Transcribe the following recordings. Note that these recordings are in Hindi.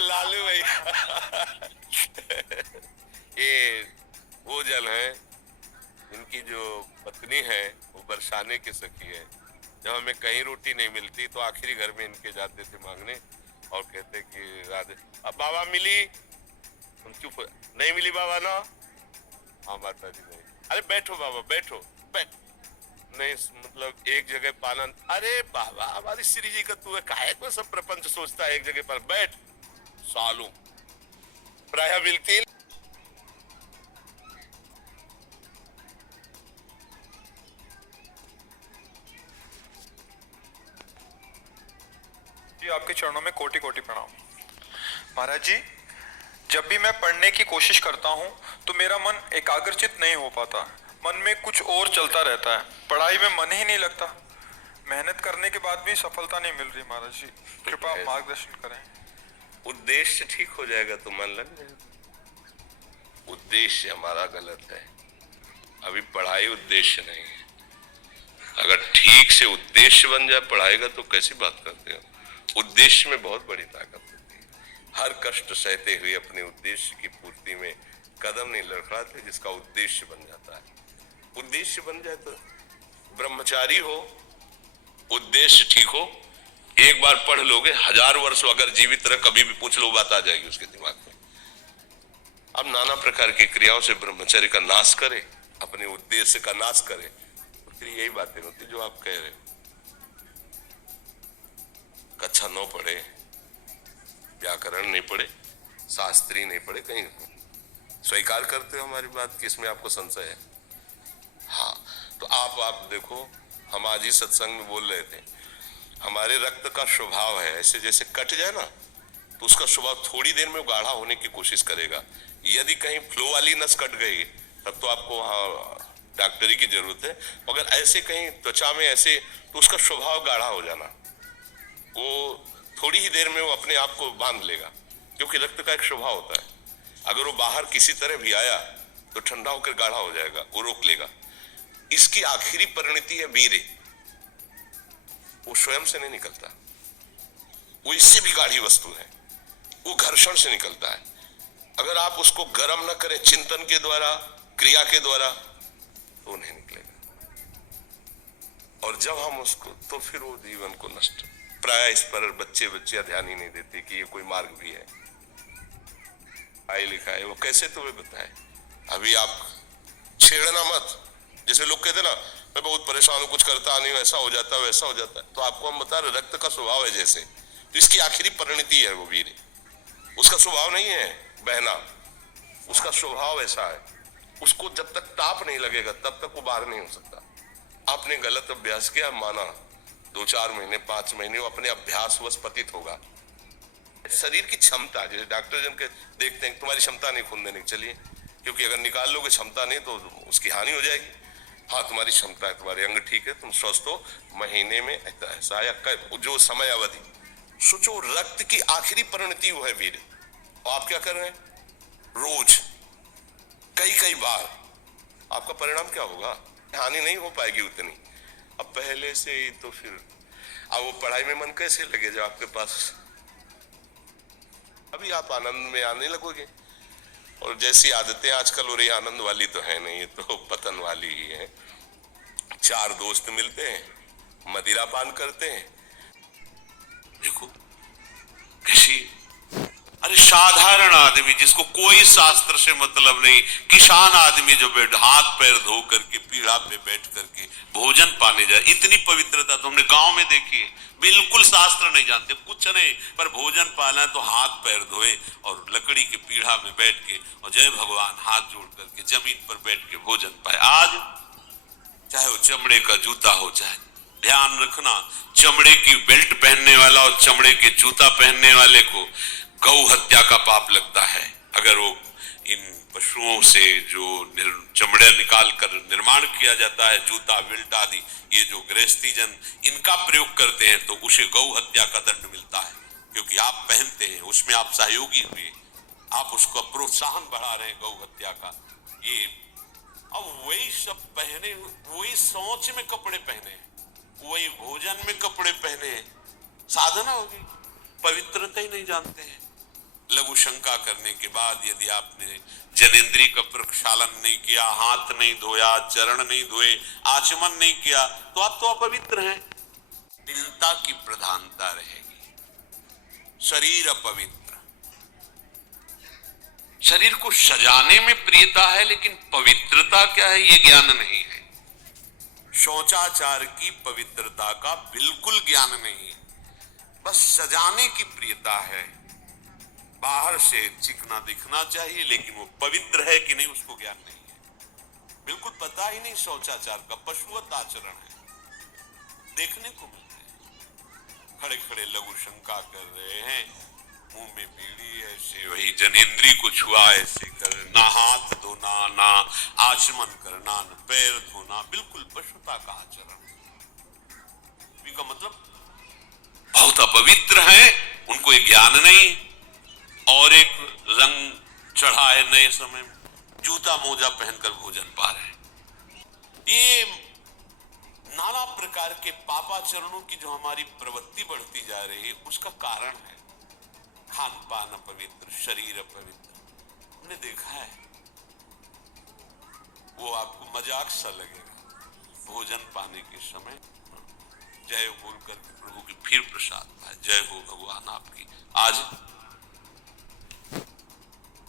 लालू भैया ये वो जन है, इनकी जो पत्नी है वो बरसाने की सखी है। जब हमें कहीं रोटी नहीं मिलती तो आखिरी घर में इनके जाते थे मांगने और कहते कि राधे अब बाबा मिली, तुम चुप नहीं मिली बाबा ना, हाँ माता जी नहीं, अरे बैठो बाबा बैठो बैठ नहीं, मतलब एक जगह पालन, अरे बाबा हमारी श्री जी का तू है, काहे को सब प्रपंच सोचता है, एक जगह पर बैठ सालू प्राय बिल्कुल। जी आपके चरणों में कोटि कोटि प्रणाम। महाराज जी, जब भी मैं पढ़ने की कोशिश करता हूँ तो मेरा मन एकाग्रचित नहीं हो पाता, मन में कुछ और चलता रहता है, पढ़ाई में मन ही नहीं लगता। मेहनत करने के बाद भी सफलता नहीं मिल रही। महाराज जी कृपा आप मार्गदर्शन करें। उद्देश्य ठीक हो जाएगा तो मन लग जाएगा। उद्देश्य हमारा गलत है, अभी पढ़ाई उद्देश्य नहीं है। अगर ठीक से उद्देश्य बन जाए पढ़ाई का तो कैसी बात करते हो। उद्देश्य में बहुत बड़ी ताकत होती है। हर कष्ट सहते हुए अपने उद्देश्य की पूर्ति में कदम नहीं लड़खड़ाते, जिसका उद्देश्य बन जाता है। उद्देश्य बन जाए तो ब्रह्मचारी हो, उद्देश्य ठीक हो, एक बार पढ़ लोगे, 1000 वर्ष अगर जीवित रह कभी भी पूछ लो बात आ जाएगी उसके दिमाग में। अब नाना प्रकार की क्रियाओं से ब्रह्मचर्य का नाश करे, अपने उद्देश्य का नाश करे, तो फिर यही बातें होती जो आप कह रहे हो। कक्षा 9 पढ़े, व्याकरण नहीं पढ़े, शास्त्री नहीं पढ़े, कहीं स्वीकार करते हो हमारी बात कि इसमें आपको संशय है। हाँ तो आप देखो, हम आज ही सत्संग में बोल रहे थे, हमारे रक्त का स्वभाव है ऐसे, जैसे कट जाए ना तो उसका स्वभाव थोड़ी देर में गाढ़ा होने की कोशिश करेगा। यदि कहीं फ्लो वाली नस कट गई तब तो आपको वहां डॉक्टरी की जरूरत है। अगर ऐसे कहीं त्वचा में ऐसे, तो उसका स्वभाव गाढ़ा हो जाना, वो थोड़ी ही देर में वो अपने आप को बांध लेगा, क्योंकि रक्त का एक स्वभाव होता है। अगर वो बाहर किसी तरह भी आया तो ठंडा होकर गाढ़ा हो जाएगा, वो रोक लेगा। इसकी आखिरी परिणति है वीर्य, वो स्वयं से नहीं निकलता, वो इससे भी गाढ़ी वस्तु है, वो घर्षण से निकलता है। अगर आप उसको गर्म न करें चिंतन के द्वारा, क्रिया के द्वारा, तो नहीं निकलेगा। और जब हम उसको, तो फिर वो जीवन को नष्ट, प्राय इस पर बच्चे ध्यान ही नहीं देते कि ये कोई मार्ग भी है। पढ़ाई लिखाई वो कैसे तुम्हें बताए। अभी आप छेड़ना मत, जैसे लोग कहते ना मैं बहुत परेशान हूं, कुछ करता नहीं, ऐसा हो जाता है वैसा हो जाता है, तो आपको हम बता रहे रक्त का स्वभाव है जैसे, तो इसकी आखिरी परिणति है वो वीर। उसका स्वभाव नहीं है बहना, उसका स्वभाव ऐसा है, उसको जब तक ताप नहीं लगेगा तब तक वो बाहर नहीं हो सकता। आपने गलत अभ्यास किया, माना 2-4 महीने 5 महीने वो अपने अभ्यास वश पतित होगा। शरीर की क्षमता, जैसे डॉक्टर जन के देखते हैं तुम्हारी क्षमता नहीं खून देने की, चलिए क्योंकि अगर निकाल लोगे क्षमता नहीं तो उसकी हानि हो जाएगी। हाँ तुम्हारी क्षमता है, तुम्हारे अंग ठीक है, तुम स्वस्थ हो, महीने में ऐसा या जो समय अवधि सोचो, रक्त की आखिरी परिणति वो है वीर। और आप क्या कर रहे हैं, रोज कई बार, आपका परिणाम क्या होगा, हानि नहीं हो पाएगी उतनी। अब पहले से ही तो फिर अब वो पढ़ाई में मन कैसे लगे जब आपके पास, अभी आप आनंद में आने लगोगे। और जैसी आदतें आजकल हो रही, आनंद वाली तो है नहीं, ये तो पतन वाली ही है। 4 दोस्त मिलते हैं, मदिरा पान करते हैं, देखो किसी, अरे साधारण आदमी जिसको कोई शास्त्र से मतलब नहीं, किसान आदमी जो हाथ पैर धो करके पीढ़ा पे बैठ करके भोजन पाने जाए, इतनी पवित्रता तो हमने गांव में देखी है। बिल्कुल शास्त्र नहीं जानते, कुछ नहीं, पर भोजन पाना तो हाथ पैर धोए और लकड़ी के पीढ़ा में बैठ के और जय भगवान हाथ जोड़ करके जमीन पर बैठ के भोजन पाए। आज चाहे वो चमड़े का जूता हो, चाहे ध्यान रखना, चमड़े की बेल्ट पहनने वाला और चमड़े के जूता पहनने वाले को गौ हत्या का पाप लगता है। अगर वो इन पशुओं से जो चमड़े निकाल कर निर्माण किया जाता है, जूता बेल्ट आदि, ये जो गृहस्थी जन इनका प्रयोग करते हैं, तो उसे गौ हत्या का दंड मिलता है, क्योंकि आप पहनते हैं, उसमें आप सहयोगी हुए, आप उसका प्रोत्साहन बढ़ा रहे हैं गौ हत्या का। ये अब वही सब पहने, वही सोच में कपड़े पहने, वही भोजन में कपड़े पहने, साधना होगी, पवित्रता ही नहीं जानते हैं। लघु शंका करने के बाद यदि आपने जनेंद्रिय का प्रक्षालन नहीं किया, हाथ नहीं धोया, चरण नहीं धोए, आचमन नहीं किया, तो आप तो अपवित्र हैं। चिंता की प्रधानता रहेगी, शरीर अपवित्र। शरीर को सजाने में प्रियता है, लेकिन पवित्रता क्या है ये ज्ञान नहीं है। शौचाचार की पवित्रता का बिल्कुल ज्ञान नहीं है, बस सजाने की प्रियता है। बाहर से चिकना दिखना चाहिए, लेकिन वो पवित्र है कि नहीं उसको ज्ञान नहीं है। बिल्कुल पता ही नहीं शौचाचार का, पशुवत आचरण है, देखने को मिलता है। खड़े खड़े लघु शंका कर रहे हैं, मुंह में बीड़ी ऐसे, वही जनेंद्री को छुआ ऐसे कर, ना हाथ धोना, ना आचमन करना, ना पैर धोना, बिल्कुल पशुता का आचरण। का मतलब बहुत अपवित्र है, उनको ये ज्ञान नहीं। और एक रंग चढ़ा है नए समय में, जूता मोजा पहनकर भोजन पा रहे हैं। ये नाना प्रकार के पापाचरणों की जो हमारी प्रवृत्ति बढ़ती जा रही है, उसका कारण है खान पान अपवित्र, शरीर अपवित्र। हमने देखा है, वो आपको मजाक सा लगेगा, भोजन पाने के समय जय बोलकर प्रभु की फिर प्रसाद पाए, जय हो भगवान आपकी। आज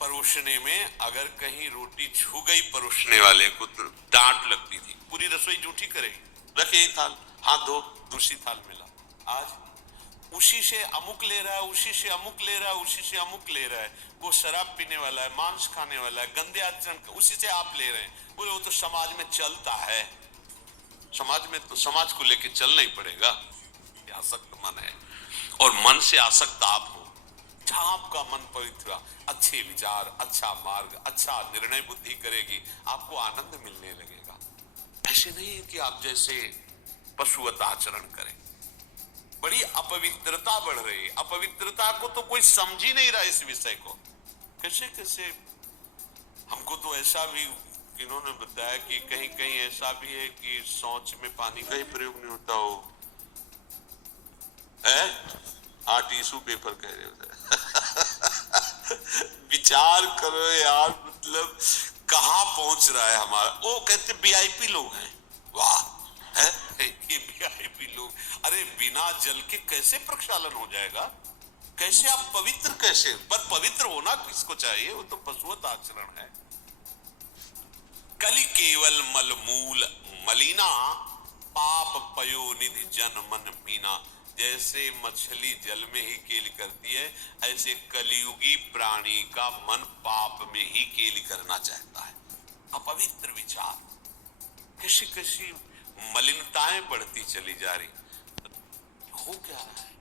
परोसने में अगर कहीं रोटी छू गई परोसने वाले को तो डांट लगती थी, पूरी रसोई जूठी करेगी, रखे थाल, हाथ धो, दूसरी थाल मिला। आज उसी से अमुक ले रहा है, उसी से अमुक ले रहा है, उसी से अमुक ले रहा है। वो शराब पीने वाला है, मांस खाने वाला है, गंदे आचरण, उसी से आप ले रहे हैं। बोले वो तो समाज में चलता है, समाज में तो समाज को लेके चलना ही पड़ेगा। आसक्त मन है, और मन से आसक्त आप हो। जहां आपका मन पवित्र, अच्छे विचार, अच्छा मार्ग, अच्छा निर्णय बुद्धि करेगी, आपको आनंद मिलने लगेगा। ऐसे नहीं है कि आप जैसे पशुवत आचरण करें। बड़ी अपवित्रता बढ़ रही है। अपवित्रता को तो कोई समझ ही नहीं रहा इस विषय को। कैसे कैसे हमको तो ऐसा भी इन्होंने बताया कि कहीं कहीं ऐसा भी है कि शौच में पानी का ही प्रयोग नहीं होता हो। टिश्यू पेपर कह रहे होते विचार करो यार, मतलब कहां पहुंच रहा है हमारा। वो कहते वीआईपी लोग हैं, वाह है ये वीआईपी लोग। अरे बिना जल के कैसे प्रक्षालन हो जाएगा, कैसे आप पवित्र, कैसे? पर पवित्र होना किसको चाहिए, वो तो पशुवत आचरण है। कलि केवल मलमूल मलिना, पाप पयो निधि जन मन मीना। जैसे मछली जल में ही केली करती है, ऐसे कलियुगी प्राणी का मन पाप में ही केली करना चाहता है। अपवित्र विचार, कैसी कैसी मलिनताएं बढ़ती चली जा रही। हो क्या रहा है?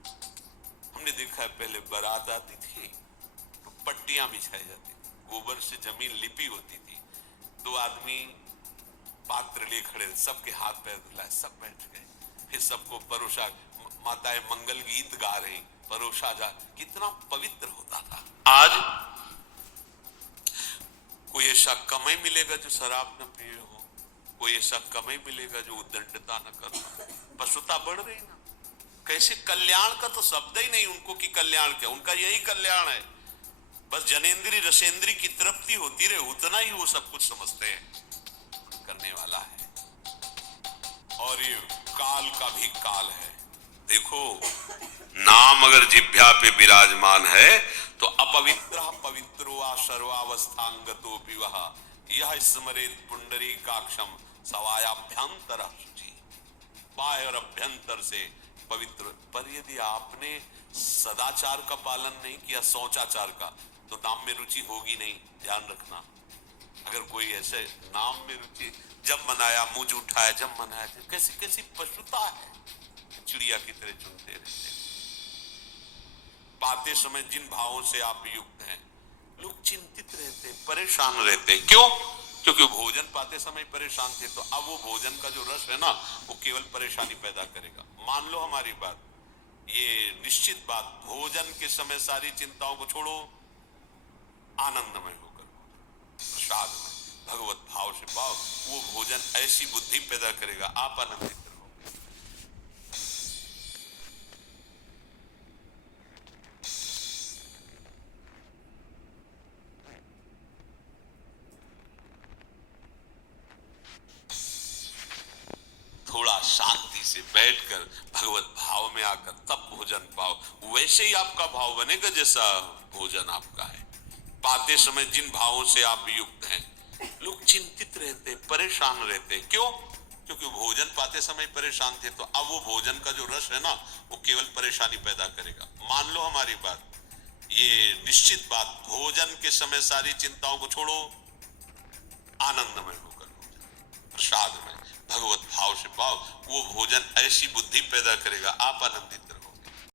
हमने देखा है, पहले बारात आती थी तो पट्टियां बिछाई जाती थी, गोबर से जमीन लिपी होती थी, दो आदमी पात्र ले खड़े, सबके हाथ पैर धुलाए, सब बैठ गए, फिर सबको परोसा, माताएं मंगल गीत गा रही, परोसा जा। कितना पवित्र होता था। आज कोई ऐसा कमाई मिलेगा जो शराब न पिए हो, कोई ऐसा कमाई मिलेगा जो उद्दंडता न कर। पशुता बढ़ रही ना। कैसे कल्याण का तो शब्द ही नहीं उनको कि कल्याण क्या, उनका यही कल्याण है, बस जनेंद्री रसेंद्री की तृप्ति होती रहे, उतना ही वो सब कुछ समझते हैं करने वाला है। और ये काल का भी काल है। देखो, नाम अगर जिह्वा पे विराजमान है तो अपवित्र पवित्रो वा सर्वावस्थांगतो विवाह, यह स्मरेत पुंडरीकाक्षम सवायाभ्यंतर शुचि। बाह्य और अभ्यंतर से पवित्र। पर यदि आपने सदाचार का पालन नहीं किया, शौचाचार का, तो नाम में रुचि होगी नहीं, ध्यान रखना। अगर कोई ऐसे नाम में रुचि, जब मनाया मुंह उठाया, जब मनाया, कैसी कैसी पशुता है, चिड़िया की तरह चुनते रहते। पाते समय जिन भावों से आप युक्त हैं, लोग चिंतित रहते, परेशान रहते। क्यों? क्योंकि भोजन पाते समय परेशान थे, तो अब वो भोजन का जो रस है ना, वो केवल परेशानी पैदा करेगा। मान लो हमारी बात, ये निश्चित बात, भोजन के समय सारी चिंताओं को छोड़ो, आनंदमय होकर प्रसाद में भगवत भाव से पाओ, वो भोजन ऐसी बुद्धि पैदा करेगा, आप आनंदित रहोगे। से बैठकर भगवत भाव में आकर तब भोजन पाओ। वैसे ही आपका भाव बनेगा जैसा भोजन आपका है। पाते समय जिन भावों से आप युक्त हैं, लोग चिंतित रहते, परेशान रहते। क्यों? क्योंकि भोजन पाते समय परेशान थे। तो अब वो भोजन का जो रस है ना, वो केवल परेशानी पैदा करेगा। मान लो हमारी बात, ये निश्चित बात, भोजन के समय सारी चिंताओं को छोड़ो, आनंदमय होकर प्रसाद में भगवत भाव से पाओ। वो भोजन ऐसी बुद्धि पैदा करेगा, आप आनंदित रहो।